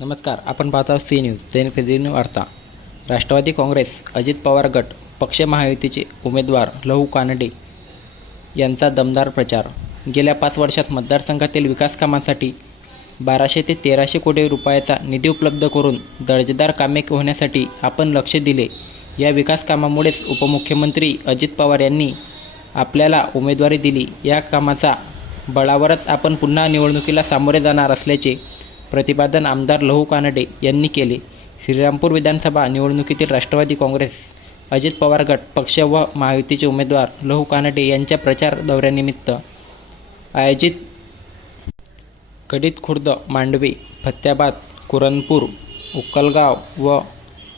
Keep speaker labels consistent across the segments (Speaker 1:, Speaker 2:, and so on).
Speaker 1: नमस्कार आपण पाहता सी न्यूज. दैनिक प्रतिदिन वार्ता. राष्ट्रवादी काँग्रेस अजित पवार गट पक्ष महायुतीचे उमेदवार लहू कानडे यांचा दमदार प्रचार. गेल्या पाच वर्षात मतदारसंघातील विकास कामांसाठी बाराशे ते तेराशे कोटी रुपयाचा निधी उपलब्ध करून दर्जेदार कामे होण्यासाठी आपण लक्ष दिले. या विकास कामामुळेच उपमुख्यमंत्री अजित पवार यांनी आपल्याला उमेदवारी दिली. या कामाचा बळावरच आपण पुन्हा निवडणुकीला सामोरे जाणार असल्याचे प्रतिपादन आमदार लहू कानडे यांनी केले. श्रीरामपूर विधानसभा निवडणुकीतील राष्ट्रवादी काँग्रेस अजित पवार गट पक्ष व महायुतीचे उमेदवार लहू कानडे यांच्या प्रचार दौऱ्यानिमित्त आयोजित कडीत खुर्द मांडवे फत्याबाद कुरणपूर उक्कलगाव व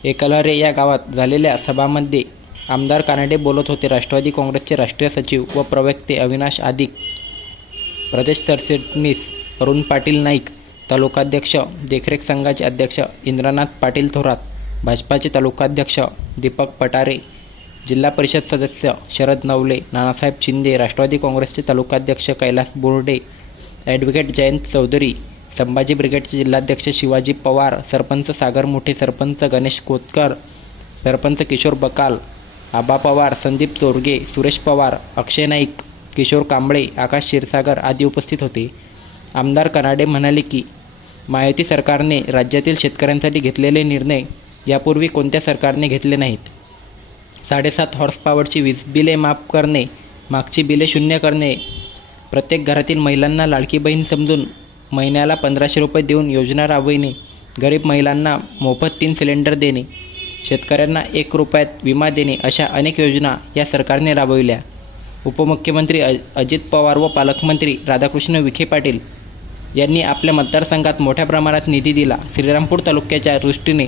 Speaker 1: एकलहरे या गावात झालेल्या सभामध्ये आमदार कानडे बोलत होते. राष्ट्रवादी काँग्रेसचे राष्ट्रीय सचिव व प्रवक्ते अविनाश आदिक प्रदेश सरचिटणीस अरुण पाटील नाईक तालुकाध्यक्ष देखरेख संघाचे अध्यक्ष इंद्रनाथ पाटील थोरात भाजपाचे तालुकाध्यक्ष दीपक पटारे जिल्हा परिषद सदस्य शरद नवले नानासाहेब शिंदे राष्ट्रवादी काँग्रेसचे तालुकाध्यक्ष कैलास बोर्डे ॲडव्होकेट जयंत चौधरी संभाजी ब्रिगेडचे जिल्हाध्यक्ष शिवाजी पवार सरपंच सागर मोठे सरपंच गणेश कोतकर सरपंच किशोर बकाल आबा पवार संदीप चोरगे सुरेश पवार अक्षय नाईक किशोर कांबळे आकाश क्षीरसागर आदी उपस्थित होते. आमदार कनाडे म्हणाले की मायती सरकारने राज्यातील शेतकऱ्यांसाठी घेतलेले निर्णय यापूर्वी कोणत्या सरकारने घेतले नाहीत? साडेसात हॉर्स पॉवरची वीज बिले माफ करणे मागची बिले शून्य करणे प्रत्येक घरातील महिलांना लाडकी बहीण समजून महिन्याला पंधराशे रुपये देऊन योजना राबविणे गरीब महिलांना मोफत तीन सिलेंडर देणे शेतकऱ्यांना एक रुपयात विमा देणे अशा अनेक योजना या सरकारने राबविल्या. उपमुख्यमंत्री अजित पवार व पालकमंत्री राधाकृष्ण विखे पाटील यांनी आपल्या मतदारसंघात मोठ्या प्रमाणात निधी दिला. श्रीरामपूर तालुक्याच्या दृष्टीने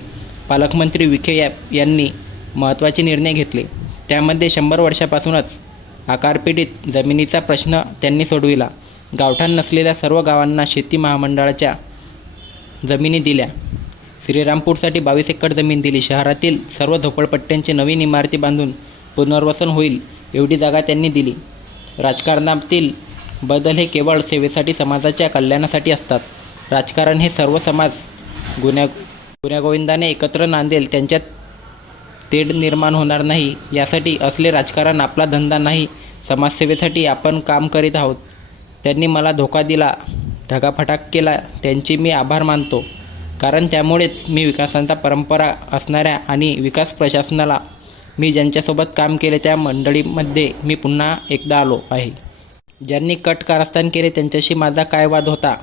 Speaker 1: पालकमंत्री विखे यांनी महत्त्वाचे निर्णय घेतले. त्यामध्ये शंभर वर्षापासूनच आकारपीडित जमिनीचा प्रश्न त्यांनी सोडविला. गावठाण नसलेल्या सर्व गावांना शेती महामंडळाच्या जमिनी दिल्या. श्रीरामपूरसाठी बावीस एकर जमीन दिली. शहरातील सर्व झोपडपट्ट्यांची नवीन इमारती बांधून पुनर्वसन होईल एवढी जागा त्यांनी दिली. राजकारणातील बदल हे केवळ सेवेसाठी समाजाच्या कल्याणासाठी असतात. राजकारण हे सर्व समाज गुन्ह्या गुन्ह्यागोविंदाने एकत्र नांदेल त्यांच्यात तेढ निर्माण होणार नाही. यासाठी असले राजकारण आपला धंदा नाही समाजसेवेसाठी आपण काम करीत आहोत. त्यांनी मला धोका दिला धगाफटाक केला त्यांचे मी आभार मानतो. कारण त्यामुळेच मी विकासांचा परंपरा असणाऱ्या आणि विकास प्रशासनाला मी ज्यांच्यासोबत काम केले त्या मंडळीमध्ये मी पुन्हा एकदा आलो आहे. ज्यांनी कट कारस्थान केले त्यांच्याशी माझा काय वाद होता?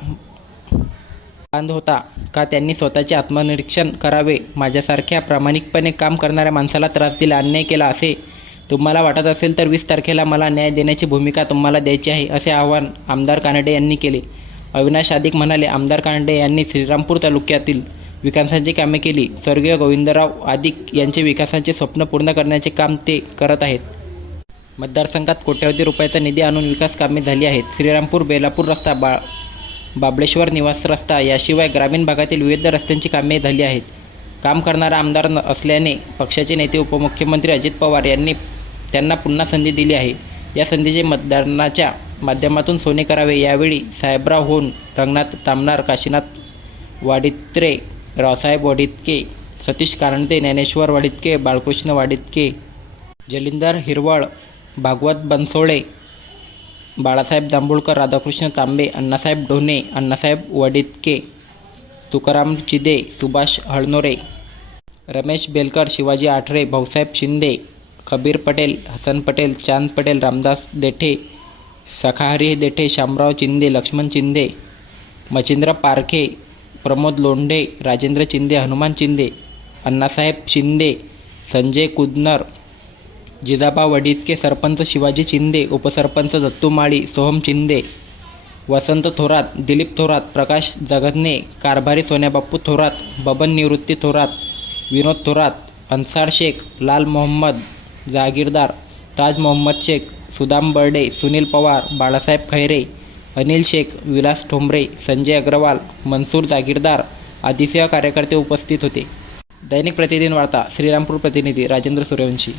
Speaker 1: बांध होता का त्यांनी स्वतःचे आत्मनिरीक्षण करावे? माझ्यासारख्या प्रामाणिकपणे काम करणाऱ्या माणसाला त्रास दिला अन्याय केला असे तुम्हाला वाटत असेल तर वीस तारखेला मला न्याय देण्याची भूमिका तुम्हाला द्यायची आहे असे आवाहन आमदार कानडे यांनी केले. अविनाश अधिक म्हणाले आमदार कानडे यांनी श्रीरामपूर तालुक्यातील विकासाची कामे केली. स्वर्गीय गोविंदराव आदिक यांचे विकासाचे स्वप्न पूर्ण करण्याचे काम ते करत आहेत. मतदारसंघात कोट्यवधी रुपयाचा निधी आणून विकास कामे झाली आहेत. श्रीरामपूर बेलापूर रस्ता बा बाबळेश्वर निवास रस्ता याशिवाय ग्रामीण भागातील विविध रस्त्यांची कामे झाली आहेत. काम करणारा आमदार न असल्याने पक्षाचे नेते उपमुख्यमंत्री अजित पवार यांनी त्यांना पुन्हा संधी दिली आहे. या संधीचे मतदानाच्या माध्यमातून सोने करावे यावेळी साहेबराव होन रंगनाथ तामनार काशीनाथ वाडित्रे रावसाहेब वाडितके सतीश कारंदे ज्ञानेश्वर वाडितके बाळकृष्ण वाडितके जलिंदर हिरवळ भागवत बनसोळे बाळासाहेब जांभूळकर राधाकृष्ण तांबे अण्णासाहेब ढोणे अण्णासाहेब वडितके तुकाराम चिदे सुभाष हळनोरे रमेश बेलकर शिवाजी आठरे भाऊसाहेब शिंदे कबीर पटेल हसन पटेल चांद पटेल रामदास देठे सखाहरी देठे शामराव चिंदे लक्ष्मण चिंदे मचिंद्र पारखे प्रमोद लोंढे राजेंद्र चिंदे हनुमान चिंदे अण्णासाहेब शिंदे संजय कुदनर जिजाबा वडितके सरपंच शिवाजी चिंदे उपसरपंच दत्तू माळी सोहम चिंदे वसंत थोरात दिलीप थोरात प्रकाश जगदने कारभारी सोन्याबाप्पू थोरात बबन निवृत्ती थोरात विनोद थोरात अन्सार शेख लाल मोहम्मद जागीरदार ताज मोहम्मद शेख सुदाम बर्डे सुनील पवार बाळासाहेब खैरे अनिल शेख विलास ठोंबरे संजय अग्रवाल मनसूर जागीरदार आदिसेवा कार्यकर्ते उपस्थित होते. दैनिक प्रतिदिन वार्ता श्रीरामपूर प्रतिनिधी राजेंद्र सूर्यवंशी.